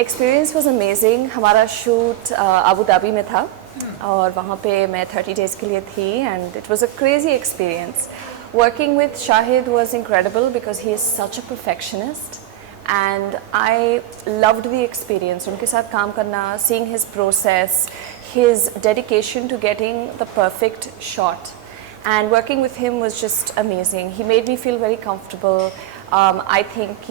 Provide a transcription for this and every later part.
Experience was amazing. हमारा shoot Abu Dhabi में था और वहाँ पे मैं 30 डेज़ के लिए थी and it was a crazy experience. Working with Shahid was incredible because he is such a perfectionist and I loved the experience. उनके साथ काम करना, seeing his process, his dedication to getting the perfect shot, and working with him was just amazing. He made me feel very comfortable. I think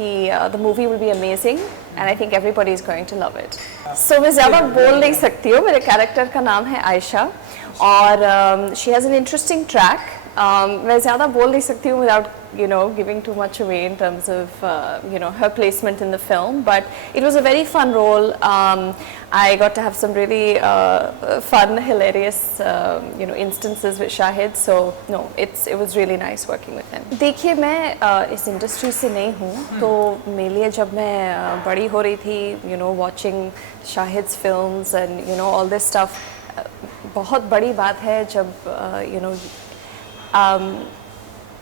the movie will be amazing and I think everybody is going to love it. So मैं ज़्यादा बोल नहीं सकती हूँ। मेरे character का नाम है आयशा और she has an interesting track. मैं ज़्यादा बोल नहीं सकती हूँ without giving too much away in terms of her placement in the film, but it was a very fun role. I got to have some really fun, hilarious instances with Shahid, so no, it was really nice working with him. देखिए मैं इस industry से नहीं हूँ तो मेरे लिए जब मैं बड़ी हो रही थी watching Shahid's films and all this stuff, बहुत बड़ी बात है जब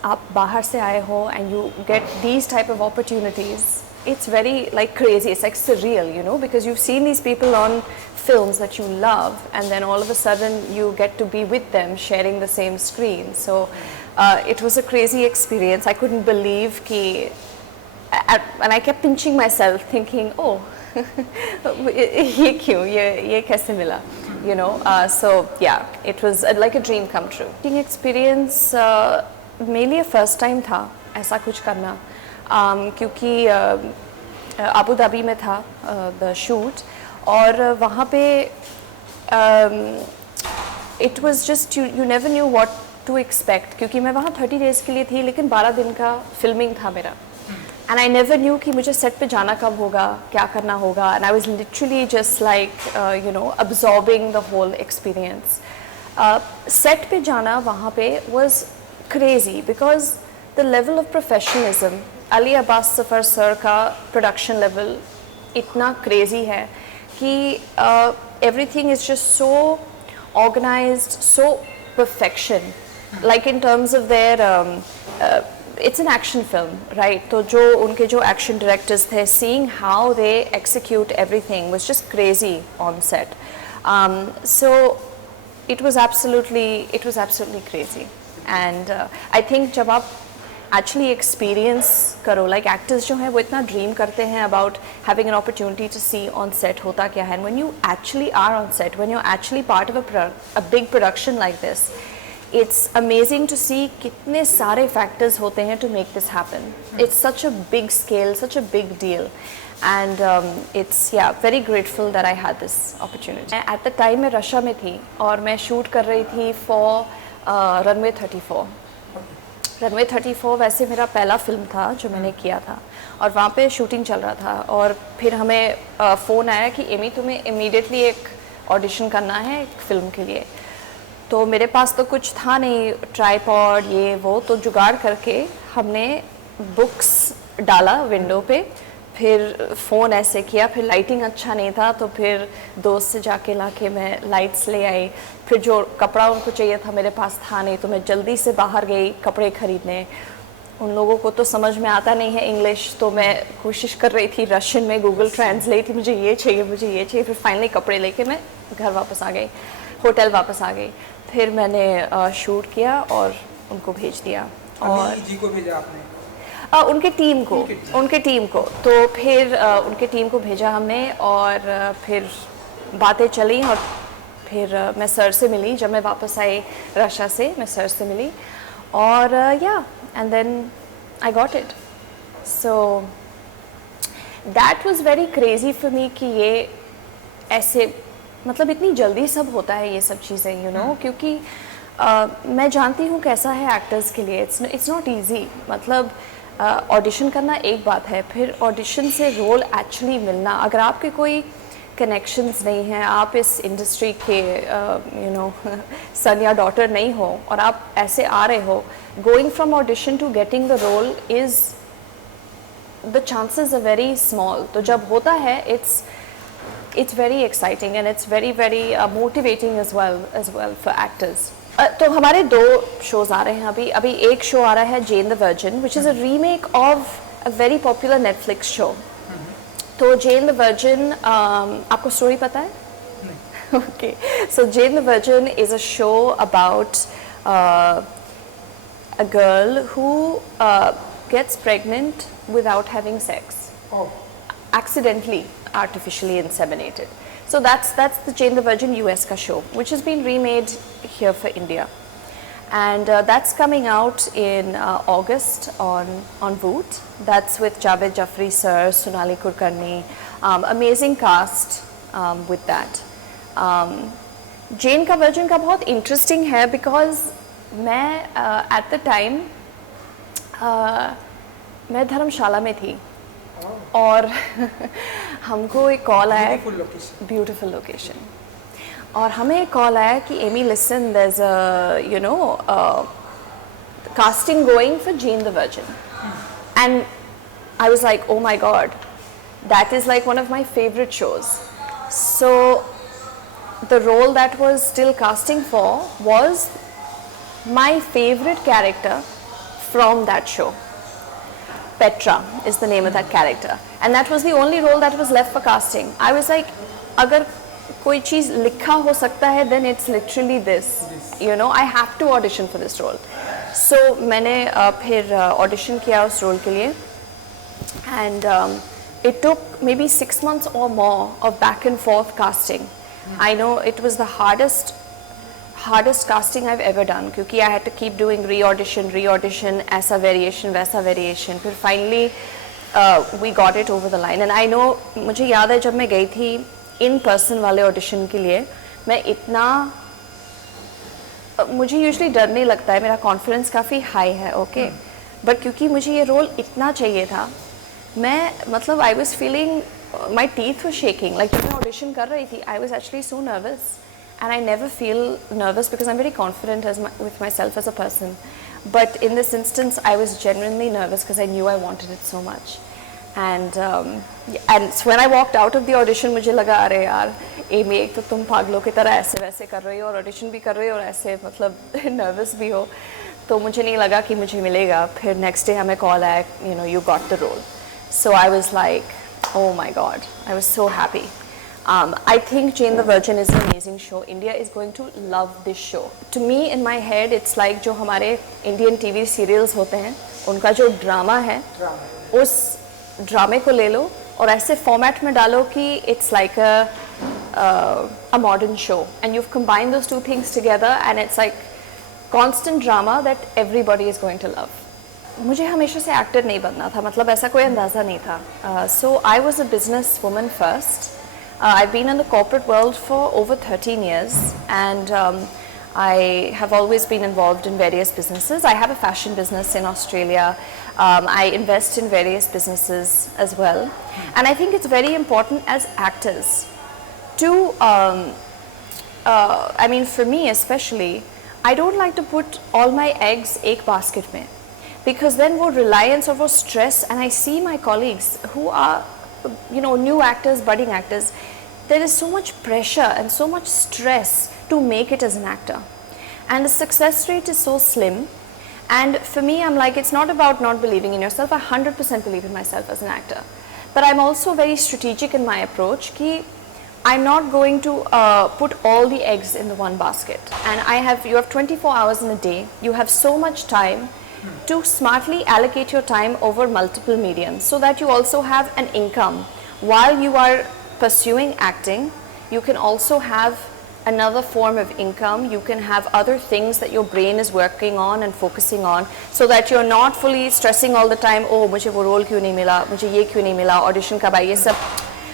आप बाहर से आए हो and you get these type of opportunities. It's very like crazy, it's like surreal, because you've seen these people on films that you love and then all of a sudden you get to be with them sharing the same screen. So it was a crazy experience. I couldn't believe and I kept pinching myself thinking, oh ये क्यों, ये कैसे मिला, so yeah, it was like a dream come true. Experience मेरे लिए first time था ऐसा कुछ करना, क्योंकि अबू धाबी में था द शूट और वहाँ पे it was just you never knew what to expect, क्योंकि मैं वहाँ 30 डेज़ के लिए थी लेकिन 12 दिन का फिल्मिंग था मेरा एंड आई नेवर न्यू कि मुझे सेट पे जाना कब होगा, क्या करना होगा, and I was literally just like absorbing the whole experience. Set पे जाना वहाँ पे was crazy because the level of professionalism, 𝗖𝗵𝗲 sir का production level इतना crazy है कि everything is just so organized, so perfection. Like in terms of their it's an action film, right? तो जो उनके जो action directors थे, seeing how they execute everything was just crazy on set. So it was absolutely crazy. And I think जब आप actually experience करो, like actors जो हैं वो इतना dream करते हैं about having an opportunity to see on set होता क्या है, and when you actually are on set, when you're actually part of a big production like this, it's amazing to see कितने सारे factors होते हैं to make this happen. It's such a big scale, such a big deal, and it's very grateful that I had this opportunity. At the time मैं Russia में थी और मैं shoot कर रही थी for रनवे 34। रनवे 34 वैसे मेरा पहला फिल्म था जो मैंने किया था और वहाँ पे शूटिंग चल रहा था और फिर हमें फ़ोन आया कि एमी तुम्हें इमीडिएटली एक ऑडिशन करना है एक फ़िल्म के लिए। तो मेरे पास तो कुछ था नहीं, ट्राइपॉड ये वो, तो जुगाड़ करके हमने बुक्स डाला विंडो पे, फिर फ़ोन ऐसे किया, फिर लाइटिंग अच्छा नहीं था तो फिर दोस्त से जाके लाके मैं लाइट्स ले आई, फिर जो कपड़ा उनको चाहिए था मेरे पास था नहीं तो मैं जल्दी से बाहर गई कपड़े ख़रीदने। उन लोगों को तो समझ में आता नहीं है इंग्लिश, तो मैं कोशिश कर रही थी रशियन में गूगल ट्रांसलेट, मुझे ये चाहिए मुझे ये चाहिए, फिर फाइनली कपड़े लेके मैं घर वापस आ गई, होटल वापस आ गई, फिर मैंने शूट किया और उनको भेज दिया। और जी को भेजा आपने? उनके टीम को तो फिर उनके टीम को भेजा हमने और फिर बातें चली और फिर मैं सर से मिली। जब मैं वापस आई रशिया से मैं सर से मिली और and then I got it. So that was very crazy for me कि ये ऐसे मतलब इतनी जल्दी सब होता है ये सब चीज़ें क्योंकि मैं जानती हूँ कैसा है एक्टर्स के लिए, इट्स नॉट ईजी। मतलब ऑडिशन करना एक बात है, फिर ऑडिशन से रोल एक्चुअली मिलना, अगर आपके कोई कनेक्शंस नहीं हैं, आप इस इंडस्ट्री के सन या डॉटर नहीं हो और आप ऐसे आ रहे हो, going from audition to getting the role is the chances are very small. तो जब होता है it's very exciting and it's very motivating as well for actors. तो हमारे 2 शोज़ आ रहे हैं अभी एक शो आ रहा है Jane the Virgin, which is a remake of a very popular Netflix show. तो जैन द वर्जिन, आपको स्टोरी पता है? Okay, so Jane the Virgin is a show about a girl who gets pregnant without having sex. Oh. Accidentally, artificially inseminated. So that's the Jane the Virgin US ka show, which has been remade here for India, and that's coming out in August on Voot. That's with Javed Jaffrey sir, Sonali Kulkarni, amazing cast with that. Jane का version का बहुत interesting है because मैं at the time मैं धर्मशाला में थी और हमको एक कॉल आया, ब्यूटीफुल लोकेशन, और हमें एक कॉल आया कि Amy listen, there is a you know casting going for Jane the virgin, and I was like oh my God, that is like one of my favourite shows. So the role that was still casting for was my favorite character from that show. Petra is the name of that character, and that was the only role that was left for casting. I was like, agar koi cheez likha ho sakta hai, then it's literally this, you know, I have to audition for this role. So maine phir audition kiya us role ke liye, and it took maybe 6 months or more of back and forth casting. I know it was the hardest casting I've ever done, क्योंकि I had to keep doing re-audition, ऐसा variation, वैसा variation. फिर finally we got it over the line. And I know, मुझे याद है जब मैं गई थी in person वाले audition के लिए, मैं इतना, मुझे usually डर नहीं लगता है, मेरा confidence काफ़ी high है, okay? But क्योंकि मुझे ये role इतना चाहिए था, मैं मतलब I was feeling my teeth were shaking. Like जब मैं audition कर रही थी, I was actually so nervous, and I never feel nervous because I'm very confident with myself as a person. But in this instance, I was genuinely nervous because I knew I wanted it so much. And so when I walked out of the audition, मुझे लगा अरे यार Amy, एक तो तुम पागलों की तरह ऐसे वैसे कर रही हो और audition भी कर रही हो और ऐसे मतलब nervous भी हो, तो मुझे नहीं लगा कि मुझे मिलेगा. फिर next day हमें call आया, you know, you got the role. So I was like, oh my god, I was so happy. I think Jane the Virgin is an amazing show. India is going to love this show. To me, in my head, it's like जो हमारे Indian TV serials होते हैं, उनका जो drama है, उस ड्रामे को ले लो और ऐसे फॉर्मेट में डालो कि it's like a modern show, and you've combined those two things together, and it's like constant drama that everybody is going to love. मुझे हमेशा से एक्टर नहीं बनना था, मतलब ऐसा कोई अंदाज़ा नहीं था. So I was a business woman first. I've been in the corporate world for over 13 years, and I have always been involved in various businesses. I have a fashion business in Australia. I invest in various businesses as well, and I think it's very important as actors to, I mean for me especially, I don't like to put all my eggs एक basket में. Because then वो reliance और वो stress, and I see my colleagues who are, you know, new actors, budding actors, there is so much pressure and so much stress to make it as an actor, and the success rate is so slim. And for me, I'm like, it's not about not believing in yourself. I 100% believe in myself as an actor, but I'm also very strategic in my approach कि I'm not going to put all the eggs in the one basket. And you have 24 hours in a day. You have so much time to smartly allocate your time over multiple mediums, so that you also have an income while you are pursuing acting. You can also have another form of income. You can have other things that your brain is working on and focusing on, so that you're not fully stressing all the time, oh मुझे वो role क्यों नहीं मिला, मुझे ये क्यों नहीं मिला, audition कब आई, ये सब.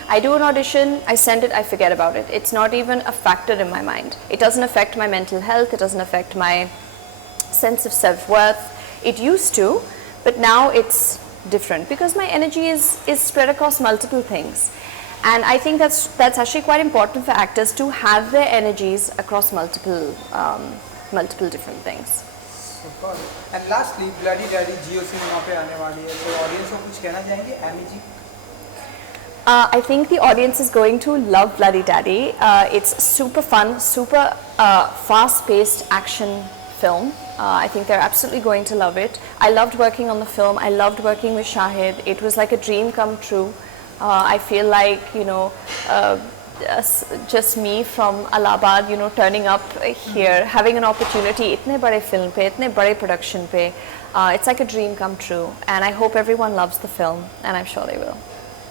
I do an audition, I send it, I forget about it. It's not even a factor in my mind. It doesn't affect my mental health, it doesn't affect my sense of self-worth. It used to, but now it's different because my energy is spread across multiple things, and I think that's actually quite important for actors to have their energies across multiple different things. Super. And lastly, Bloody Daddy Jio cinema पे आने वाली है, तो audience को कुछ कहना चाहेंगे, Amy ji? I think the audience is going to love Bloody Daddy. It's super fun, super fast-paced action film. I think they're absolutely going to love it. I loved working on the film. I loved working with Shahid. It was like a dream come true. I feel like, just me from Allahabad, turning up here, having an opportunity, itne bade film pe, itne bade production pe, it's like a dream come true, and I hope everyone loves the film, and I'm sure they will.